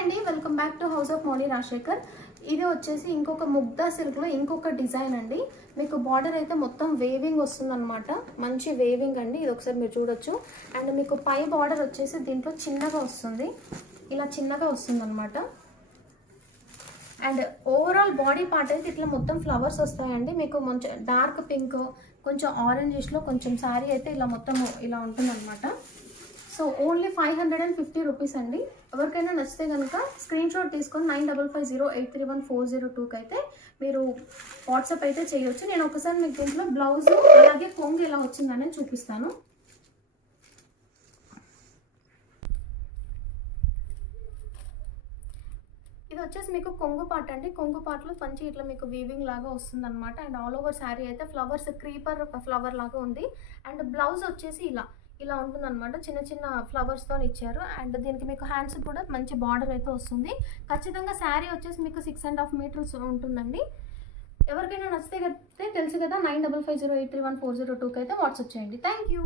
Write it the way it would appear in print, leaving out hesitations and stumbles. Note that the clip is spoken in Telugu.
అండి, welcome back to house of Mouli Rajasekhar. ఇది వచ్చేసి ఇంకొక ముగ్ధా సిల్క్లో ఇంకొక డిజైన్ అండి. మీకు బార్డర్ అయితే మొత్తం వేవింగ్ వస్తుందన్నమాట. మంచి వేవింగ్ అండి, ఇది ఒకసారి మీరు చూడొచ్చు. అండ్ మీకు పై బార్డర్ వచ్చేసి దీంట్లో చిన్నగా వస్తుంది, ఇలా చిన్నగా వస్తుంది అనమాట. అండ్ ఓవరాల్ బాడీ పార్ట్ అయితే ఇట్లా మొత్తం ఫ్లవర్స్ వస్తాయండి. మీకు కొంచెం డార్క్ పింక్, కొంచెం ఆరెంజిష్లో కొంచెం శారీ అయితే ఇలా మొత్తం ఇలా ఉంటుంది అనమాట. సో ఓన్లీ 550 రూపీస్ అండి. ఎవరికైనా నచ్చితే కనుక స్క్రీన్ షాట్ తీసుకొని 9550831402కి అయితే మీరు వాట్సాప్ అయితే చేయొచ్చు. నేను ఒకసారి మీకు దీంట్లో బ్లౌజ్ అలాగే కొంగు ఎలా వచ్చిందనే చూపిస్తాను. ఇది వచ్చేసి మీకు కొంగు పార్ట్ అండి. కొంగు పార్ట్లో మంచి ఇట్లా మీకు వీవింగ్ లాగా వస్తుంది అనమాట. అండ్ ఆల్ ఓవర్ శారీ అయితే ఫ్లవర్స్, క్రీపర్ ఫ్లవర్ లాగా ఉంది. అండ్ బ్లౌజ్ వచ్చేసి ఇలా ఉంటుంది అనమాట. చిన్న చిన్న ఫ్లవర్స్తో ఇచ్చారు. అండ్ దీనికి మీకు హ్యాండ్స్ కూడా మంచి బార్డర్ అయితే వస్తుంది. ఖచ్చితంగా శారీ వచ్చేసి మీకు 6.5 మీటర్స్ ఉంటుందండి. ఎవరికైనా నచ్చితే తెలుసు కదా, 9550831402కి అయితే వాట్సాప్ చేయండి. Thank you.